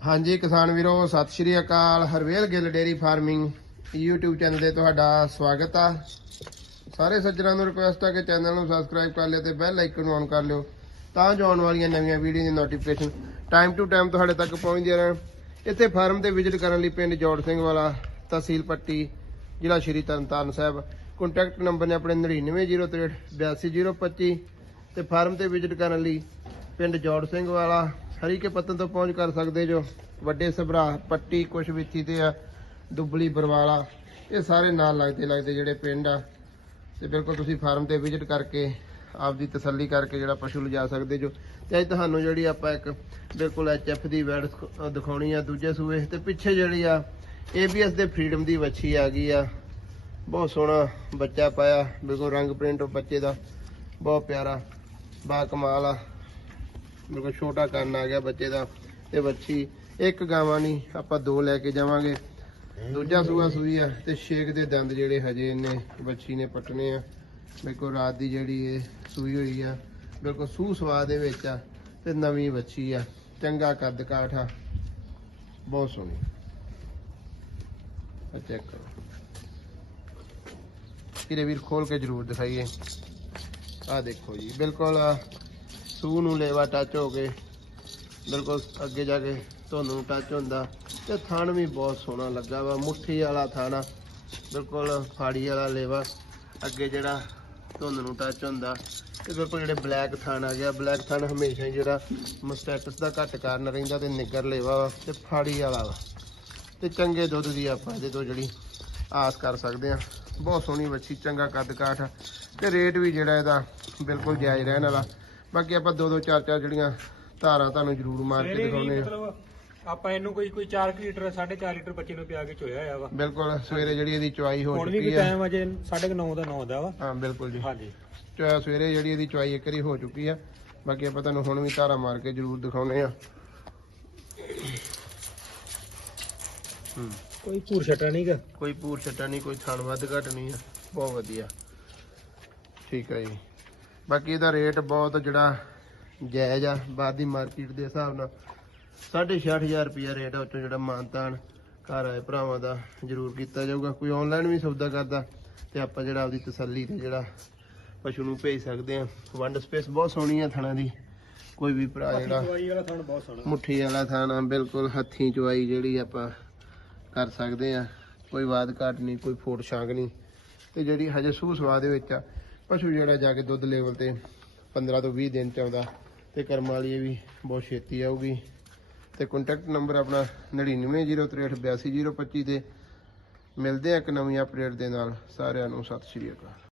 ਹਾਂਜੀ ਕਿਸਾਨ ਵੀਰੋ, Sat Sri Akal. Harvel Gill dairy farming YouTube channel ਤੇ ਤੁਹਾਡਾ ਸਵਾਗਤ ਆ। ਸਾਰੇ ਸੱਜਣਾਂ ਨੂੰ ਰਿਕੁਐਸਟ ਆ ਕਿ ਚੈਨਲ ਨੂੰ ਸਬਸਕ੍ਰਾਈਬ ਕਰ ਲਿਓ ਤੇ ਬੈਲ ਆਈਕਨ ਨੂੰ ਔਨ ਕਰ ਲਿਓ ਤਾਂ ਜੋ ਆਉਣ ਵਾਲੀਆਂ ਨਵੀਆਂ ਵੀਡੀਓ ਦੀ ਨੋਟੀਫਿਕੇਸ਼ਨ ਟਾਈਮ ਟੂ ਟਾਈਮ ਤੁਹਾਡੇ ਤੱਕ ਪਹੁੰਚਦੀਆਂ ਰਹਿਣ। ਇੱਥੇ ਫਾਰਮ ਤੇ ਵਿਜ਼ਿਟ ਕਰਨ ਲਈ ਪਿੰਡ ਜੋੜ ਸਿੰਘ ਵਾਲਾ, ਤਹਿਸੀਲ ਪੱਟੀ, ਜ਼ਿਲ੍ਹਾ ਸ਼੍ਰੀ ਤਰਨਤਾਰਨ ਸਾਹਿਬ। ਕੰਟੈਕਟ ਨੰਬਰ ਨੇ ਆਪਣੇ 9903828025 ਤੇ ਫਾਰਮ ਤੇ ਵਿਜ਼ਿਟ ਕਰਨ ਲਈ ਪਿੰਡ ਜੋੜ ਸਿੰਘ ਵਾਲਾ ਹਰੀਕੇ ਪੱਤਨ ਤੋਂ ਪਹੁੰਚ ਕਰ ਸਕਦੇ ਜੋ ਵੱਡੇ ਸਭਰਾ, ਪੱਟੀ ਕੁਛ ਵਿੱਚੀ ਤੇ ਆ, ਦੁੱਬਲੀ, ਬਰਵਾਲਾ, ਇਹ ਸਾਰੇ ਨਾਲ ਲੱਗਦੇ ਲੱਗਦੇ ਜਿਹੜੇ ਪਿੰਡ ਆ। ਤੇ ਬਿਲਕੁਲ ਤੁਸੀਂ ਫਾਰਮ ਤੇ ਵਿਜ਼ਿਟ ਕਰਕੇ, ਆਪਦੀ ਤਸੱਲੀ ਕਰਕੇ ਜਿਹੜਾ ਪਸ਼ੂ ਲਿਜਾ ਸਕਦੇ ਜੋ। ਤੇ ਅੱਜ ਤੁਹਾਨੂੰ ਜਿਹੜੀ ਆਪਾਂ ਇੱਕ ਬਿਲਕੁਲ ਐਚਐਫ ਦੀ ਵੈਡ ਦਿਖਾਉਣੀ ਆ ਦੂਜੇ ਸੂਏ। ਤੇ ਪਿੱਛੇ ਜਿਹੜੀ ਆ ABS ਦੇ ਫਰੀडम ਦੀ ਵੱਛੀ ਆ ਗਈ ਆ। ਬਹੁਤ ਸੋਹਣਾ ਬੱਚਾ ਪਾਇਆ, ਬਿਲਕੁਲ ਰੰਗ ਪ੍ਰਿੰਟ ਬੱਚੇ ਦਾ। ਬਹੁਤ ਪਿਆਰਾ, ਬਾ ਕਮਾਲ ਆ। ਮੇਰੇ ਕੋਲ ਛੋਟਾ ਕੰਨ ਆ ਗਿਆ ਬੱਚੇ ਦਾ ਤੇ ਬੱਚੀ ਇੱਕ ਗਾਵਾਂ ਨਹੀਂ ਆਪਾਂ ਦੋ ਲੈ ਕੇ ਜਾਵਾਂਗੇ। ਦੂਜਾ ਸੂਆ ਸੂਈ ਆ, ਤੇ ਛੇਕ ਦੇ ਦੰਦ ਜਿਹੜੇ ਹਜੇ ਇਹਨੇ ਬੱਚੀ ਨੇ ਪਟਨੇ ਆ। ਬਿਲਕੁਲ ਰਾਤ ਦੀ ਜਿਹੜੀ ਇਹ ਸੂਈ ਹੋਈ ਆ ਬਿਲਕੁਲ ਸੂਹ ਸਵਾਦ ਦੇ ਵਿੱਚ ਆ, ਤੇ ਨਵੀਂ ਬੱਚੀ ਆ, ਚੰਗਾ ਕੱਦ ਕਾਠ। ਆ ਬਹੁਤ ਸੋਹਣੀ। ਆ ਚੈੱਕ ਕਰੋ। ਕਿਰੇ ਵੀਰ ਖੋਲ ਕੇ ਜ਼ਰੂਰ ਦਿਖਾਈਏ। ਆ ਦੇਖੋ ਜੀ, ਬਿਲਕੁਲ ਸੂਹ ਨੂੰ ਲੇਵਾ ਟੱਚ ਹੋ ਕੇ, ਬਿਲਕੁਲ ਅੱਗੇ ਜਾ ਕੇ ਤੁਹਾਨੂੰ ਟੱਚ ਹੁੰਦਾ ਤੇ ਥਣ ਵੀ ਬਹੁਤ ਸੋਹਣਾ ਲੱਗਾ ਵਾ, ਮੁੱਠੀ ਵਾਲਾ ਥਾਣਾ ਬਿਲਕੁਲ ਫਾੜੀ ਵਾਲਾ ਲੇਵਾ, ਅੱਗੇ ਜਿਹੜਾ ਧੁੰਦ ਨੂੰ ਟੱਚ ਹੁੰਦਾ ਤੇ ਬਿਲਕੁਲ ਜਿਹੜੇ ਬਲੈਕ ਥਣ ਆ ਗਿਆ ਬਲੈਕ ਥਣ ਹਮੇਸ਼ਾ ਹੀ ਜਿਹੜਾ ਮਸਟੈਟਸ ਦਾ ਘੱਟ ਕਾਰਨ ਰਹਿੰਦਾ ਤੇ ਨਿੱਗਰ ਲੇਵਾ ਵਾ ਤੇ ਫਾੜੀ ਵਾਲਾ ਵਾ। ਤੇ ਚੰਗੇ ਦੁੱਧ ਦੀ ਆਪਾਂ ਇਹਦੇ ਤੋਂ ਜਿਹੜੀ ਆਸ ਕਰ ਸਕਦੇ ਆ ਬਹੁਤ ਸੋਹਣੀ ਵੱਛੀ, ਚੰਗਾ ਕੱਦ ਕਾਠ ਆ ਤੇ ਰੇਟ ਵੀ ਜਿਹੜਾ ਇਹਦਾ ਬਿਲਕੁਲ ਜਾਇਜ਼ ਰਹਿਣ ਵਾਲਾ। ਬਾਕੀ ਆਪਾਂ ਦੋ ਦੋ ਚਾਰ ਚਾਰ ਜਿਹੜੀਆਂ ਧਾਰਾਂ ਤੁਹਾਨੂੰ ਜ਼ਰੂਰ ਮਾਰ ਕੇ ਸਵੇਰੇ ਵੀ ਦਿਖਾਉਣੇ ਆ। ਮਤਲਬ ਆਪਾਂ ਇਹਨੂੰ ਕੋਈ ਕੋਈ 4 ਲੀਟਰ 4.5 ਲੀਟਰ ਬੱਚੇ ਨੂੰ ਪਿਆ ਕੇ ਚੋਇਆ ਹੋਇਆ ਵਾ। ਬਿਲਕੁਲ ਸਵੇਰੇ ਜਿਹੜੀ ਇਹਦੀ ਚੁਆਈ ਹੋ ਹੁਣ ਵੀ ਚੁੱਕੀ ਆ। ਟਾਈਮ ਅਜੇ 9:30 ਦਾ 9 ਦਾ ਵਾ। ਹਾਂ ਬਿਲਕੁਲ ਜੀ। ਹਾਂਜੀ। ਚੁਆ ਸਵੇਰੇ ਜਿਹੜੀ ਇਹਦੀ ਚੁਆਈ ਇੱਕ ਵਾਰੀ ਹੋ ਚੁੱਕੀ ਆ। ਬਾਕੀ ਆਪਾਂ ਤੁਹਾਨੂੰ ਹੁਣ ਵੀ ਧਾਰਾ ਮਾਰ ਕੇ ਜ਼ਰੂਰ ਦਿਖਾਉਣੇ ਆ। ਕੋਈ ਭੂਰ ਛਟਾ ਨਹੀਂਗਾ ਕੋਈ ਪੂਰ ਛੱਟਾ ਨਹੀਂ ਕੋਈ ਥਣ ਵੱਧ ਘਟ ਨਹੀਂ ਆ। ਬਹੁਤ ਵਧੀਆ। ਠੀਕ ਹੈ ਜੀ। ਬਾਕੀ ਇਹਦਾ ਰੇਟ ਬਹੁਤ ਜਿਹੜਾ ਜਾਇਜ਼ ਆ ਬਾਅਦ ਦੀ ਮਾਰਕੀਟ ਦੇ ਹਿਸਾਬ ਨਾਲ 6.5000 ਰੁਪਿਆ ਰੇਟ ਆ ਉੱਚੋਂ ਜਿਹੜਾ ਮਾਨਤਾਨ ਘਰ ਆਏ ਭਰਾਵਾਂ ਦਾ ਜ਼ਰੂਰ ਕੀਤਾ ਜਾਊਗਾ। ਕੋਈ ਆਨਲਾਈਨ ਵੀ ਸੌਦਾ ਕਰਦਾ ਤੇ ਆਪਾਂ ਜਿਹੜਾ ਆਪਦੀ ਤਸੱਲੀ ਤੇ ਜਿਹੜਾ ਪਸ਼ੂ ਨੂੰ ਭੇਜ ਸਕਦੇ ਆ। ਵੰਡ ਸਪੇਸ ਬਹੁਤ ਸੋਹਣੀ ਆ ਥਣਾ ਦੀ। ਕੋਈ ਵੀ ਭਰਾ ਜਿਹੜਾ ਮੁੱਠੀ ਵਾਲਾ ਥਾਣਾ ਬਿਲਕੁਲ ਹੱਥੀਂ ਚੁਆਈ ਜਿਹੜੀ ਆਪਾਂ ਕਰ ਸਕਦੇ ਆ। ਕੋਈ ਬਾਤ ਘਾਟ ਨਹੀਂ ਕੋਈ ਫੋਟ ਛਾਂਗ ਨਹੀਂ। ਤੇ ਜਿਹੜੀ ਹਜੇ ਸੂਹ ਸਵਾਦ ਦੇ ਵਿੱਚ ਆ ਪਸ਼ੂ ਜਿਹੜਾ ਜਾ ਕੇ ਦੁੱਧ ਲੈਵਲ ਤੇ 15 ਤੋਂ 20 ਦਿਨ ਚ ਆਉਂਦਾ ਤੇ ਕਰਮ ਵਾਲੀ ਵੀ ਬਹੁਤ ਛੇਤੀ ਆਊਗੀ। ਤੇ ਕੰਟੈਕਟ ਨੰਬਰ ਆਪਣਾ 9903828025 ਤੇ ਮਿਲਦੇ ਆ ਇੱਕ ਨਵੀਂ ਅਪਡੇਟ ਦੇ ਨਾਲ। ਸਾਰਿਆਂ ਨੂੰ ਸਤਿ ਸ਼੍ਰੀ ਅਕਾਲ।